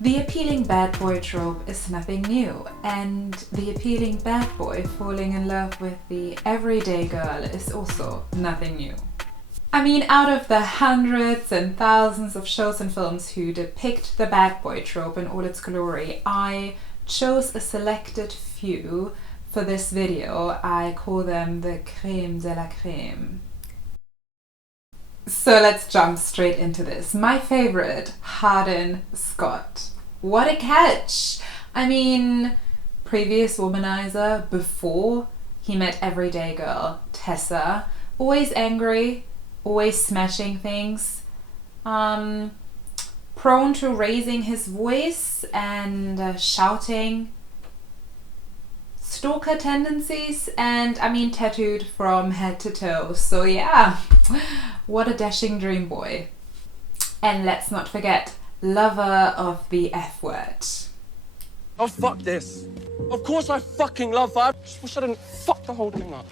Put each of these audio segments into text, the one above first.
The appealing bad boy trope is nothing new, and the appealing bad boy falling in love with the everyday girl is also nothing new. I mean, out of the hundreds and thousands of shows and films who depict the bad boy trope in all its glory, I chose a selected few for this video. I call them the crème de la crème. So let's jump straight into this. My favorite, Hardin Scott. What a catch! I mean, previous womanizer before he met everyday girl Tessa, always angry, always smashing things, prone to raising his voice and shouting, stalker tendencies, and I mean tattooed from head to toe. So yeah, what a dashing dream boy. And let's not forget, lover of the F word. Oh, fuck this. Of course I fucking love her. I just wish I didn't fuck the whole thing up.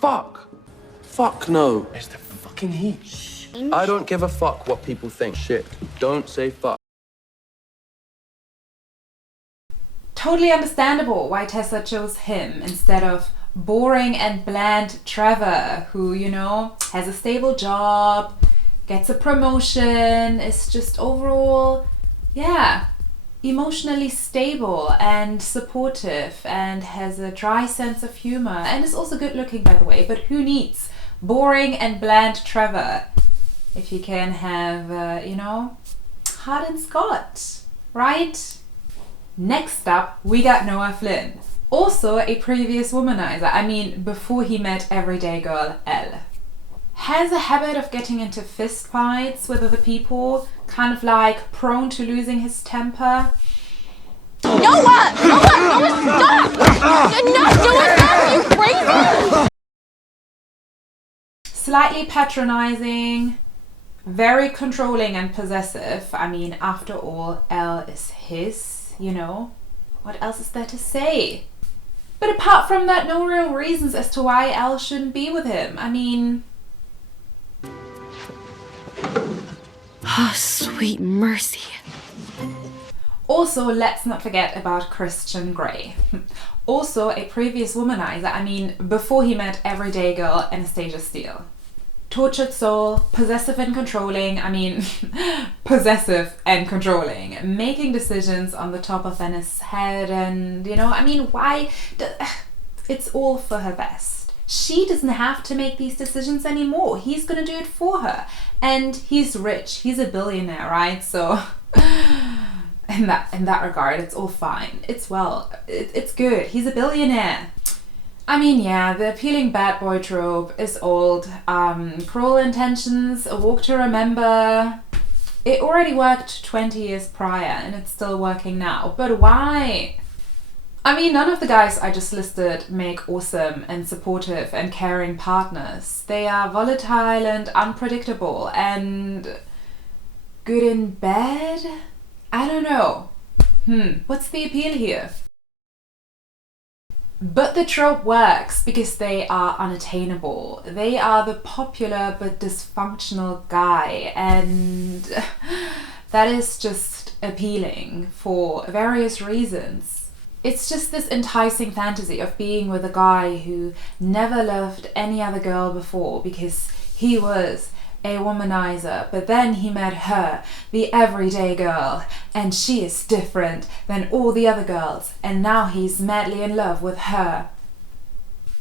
Fuck. Fuck no. It's the fucking heat. I don't give a fuck what people think. Shit. Don't say fuck. Totally understandable why Tessa chose him instead of boring and bland Trevor, who, you know, has a stable job, gets a promotion, is just overall, yeah, emotionally stable and supportive and has a dry sense of humor and is also good looking, by the way. But who needs boring and bland Trevor if you can have, you know, Hardin Scott, right? Next up, we got Noah Flynn. Also a previous womanizer, I mean, before he met everyday girl Elle. Has a habit of getting into fist fights with other people, kind of like prone to losing his temper. Noah, stop! You're not doing that, you crazy! Slightly patronizing, very controlling and possessive. I mean, after all, Elle is his. You know, what else is there to say? But apart from that, no real reasons as to why Elle shouldn't be with him. I mean... Oh, sweet mercy. Also, let's not forget about Christian Grey. Also a previous womanizer, I mean, before he met everyday girl Anastasia Steele. Tortured soul, possessive and controlling, I mean, possessive and controlling, making decisions on the top of Venice's head and, you know, I mean, why? It's all for her best. She doesn't have to make these decisions anymore. He's gonna do it for her. And he's rich, he's a billionaire, right? So, in that regard, it's all fine. It's good. He's a billionaire. I mean, yeah, the appealing bad boy trope is old. Cruel intentions, a walk to remember. It already worked 20 years prior and it's still working now. But why? I mean, none of the guys I just listed make awesome and supportive and caring partners. They are volatile and unpredictable and good in bed? I don't know. What's the appeal here? But the trope works because they are unattainable. They are the popular but dysfunctional guy, and that is just appealing for various reasons. It's just this enticing fantasy of being with a guy who never loved any other girl before because he was a womanizer, but then he met her, the everyday girl, and she is different than all the other girls, and now he's madly in love with her.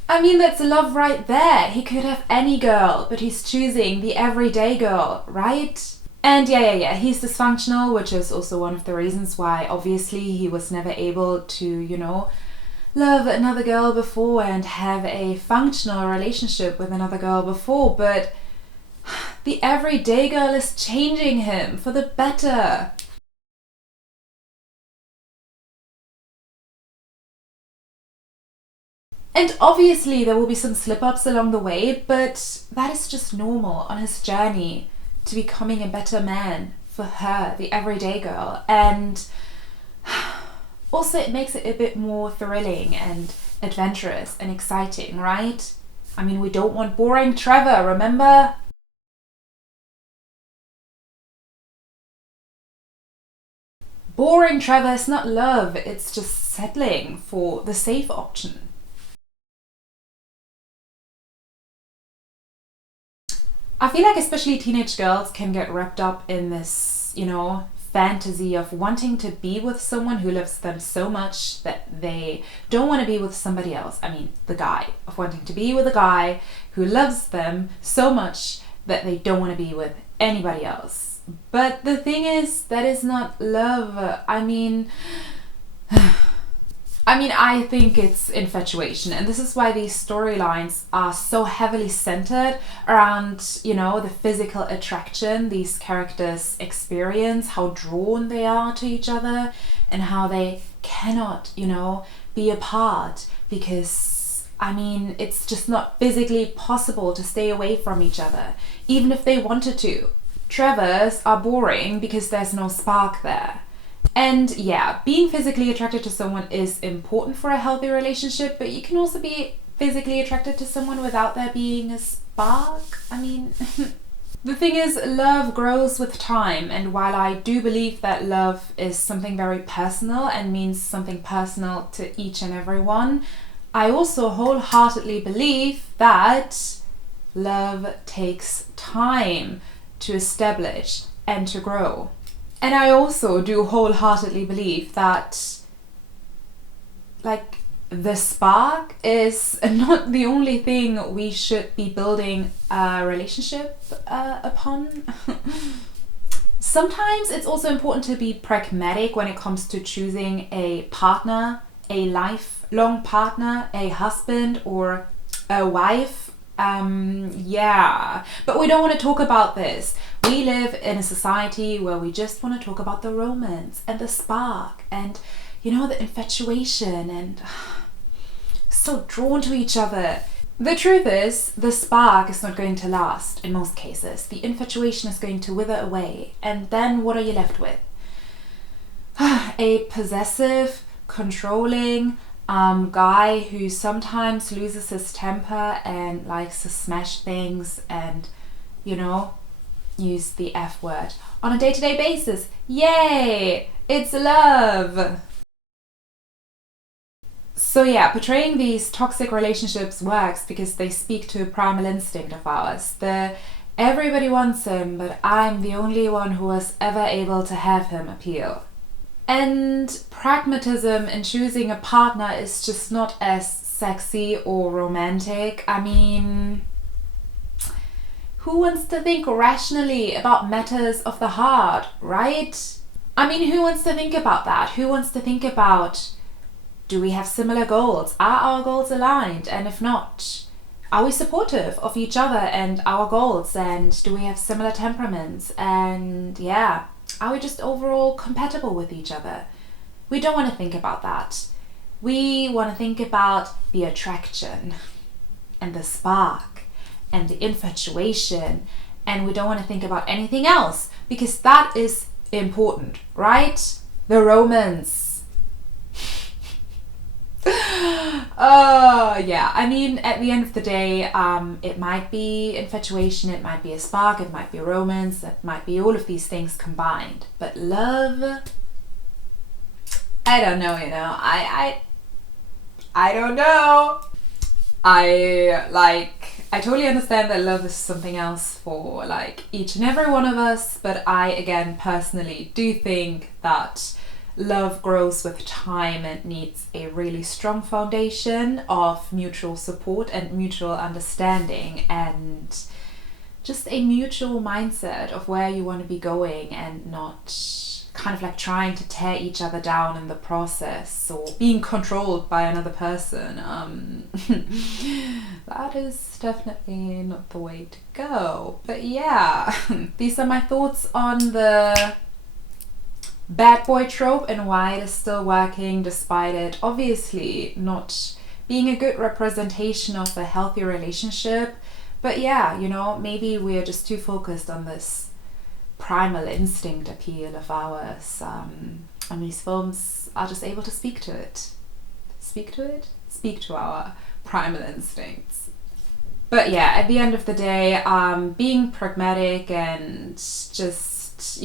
I mean, that's love right there. He could have any girl, but he's choosing the everyday girl, right? And yeah, he's dysfunctional, which is also one of the reasons why obviously he was never able to, you know, love another girl before and have a functional relationship with another girl before, but the everyday girl is changing him for the better. And obviously there will be some slip-ups along the way, but that is just normal on his journey to becoming a better man for her, the everyday girl. And also it makes it a bit more thrilling and adventurous and exciting, right? I mean, we don't want boring Trevor, remember? Boring Trevor is not love, it's just settling for the safe option. I feel like especially teenage girls can get wrapped up in this, fantasy of wanting to be with someone who loves them so much that they don't want to be with somebody else. I mean, the guy, of wanting to be with a guy who loves them so much that they don't want to be with anybody else. But the thing is, that is not love. I mean, I think it's infatuation, and this is why these storylines are so heavily centered around, the physical attraction these characters experience, how drawn they are to each other, and how they cannot, be apart because, it's just not physically possible to stay away from each other, even if they wanted to. Trevors are boring because there's no spark there. And yeah, being physically attracted to someone is important for a healthy relationship, but you can also be physically attracted to someone without there being a spark. The thing is, love grows with time, and while I do believe that love is something very personal and means something personal to each and every one, I also wholeheartedly believe that love takes time to establish and to grow. And I also do wholeheartedly believe that, the spark is not the only thing we should be building a relationship upon. Sometimes it's also important to be pragmatic when it comes to choosing a partner, a lifelong partner, a husband or a wife. But we don't want to talk about this. We live in a society where we just want to talk about the romance and the spark and, the infatuation and so drawn to each other. The truth is, the spark is not going to last in most cases. The infatuation is going to wither away. And then what are you left with? A possessive, controlling, guy who sometimes loses his temper and likes to smash things and, use the F word on a day-to-day basis. Yay! It's love! So yeah, portraying these toxic relationships works because they speak to a primal instinct of ours. Everybody wants him, but I'm the only one who was ever able to have him appeal. And pragmatism in choosing a partner is just not as sexy or romantic. Who wants to think rationally about matters of the heart, right? Who wants to think about that? Who wants to think about, do we have similar goals? Are our goals aligned? And if not, are we supportive of each other and our goals? And do we have similar temperaments? And are we just overall compatible with each other? We don't want to think about that. We want to think about the attraction and the spark and the infatuation, and we don't want to think about anything else because that is important, right? The romance. At the end of the day, it might be infatuation, it might be a spark, it might be romance, it might be all of these things combined. But love, I don't know, I don't know. I totally understand that love is something else for each and every one of us, but I, again, personally do think that love grows with time and needs a really strong foundation of mutual support and mutual understanding and just a mutual mindset of where you want to be going and not kind of trying to tear each other down in the process or being controlled by another person. That is definitely not the way to go. But yeah, these are my thoughts on the bad boy trope and why it is still working despite it obviously not being a good representation of a healthy relationship. But yeah, maybe we're just too focused on this primal instinct appeal of ours, and these films are just able to speak to our primal instincts. But yeah, at the end of the day, being pragmatic and just,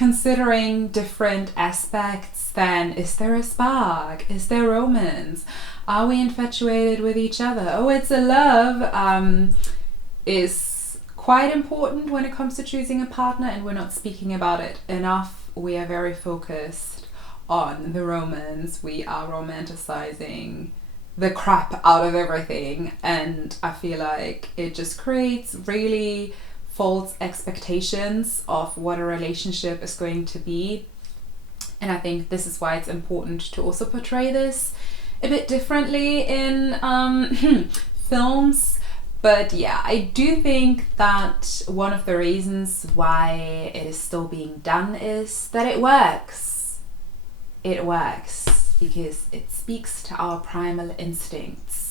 considering different aspects, then is there a spark? Is there romance? Are we infatuated with each other? Oh, it's a love, is quite important when it comes to choosing a partner, and we're not speaking about it enough. We are very focused on the romance. We are romanticizing the crap out of everything, and I feel like it just creates really false expectations of what a relationship is going to be. And I think this is why it's important to also portray this a bit differently in films. But yeah, I do think that one of the reasons why it is still being done is that it works. It works because it speaks to our primal instincts.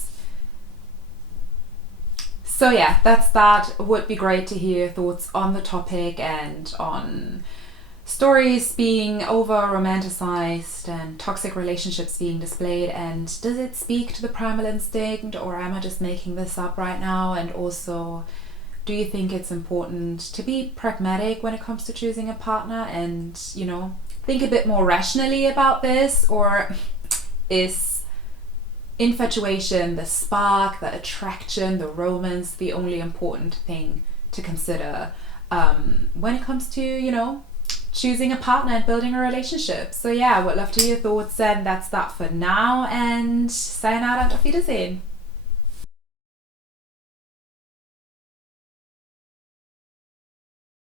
So yeah, that's that. Would be great to hear your thoughts on the topic and on stories being over romanticized and toxic relationships being displayed, and does it speak to the primal instinct, or am I just making this up right now? And also, do you think it's important to be pragmatic when it comes to choosing a partner and, you know, think a bit more rationally about this? Or is infatuation, the spark, the attraction, the romance, the only important thing to consider when it comes to, you know, choosing a partner and building a relationship? So yeah, I would love to hear your thoughts, and that's that for now, and sayonara and auf Wiedersehen.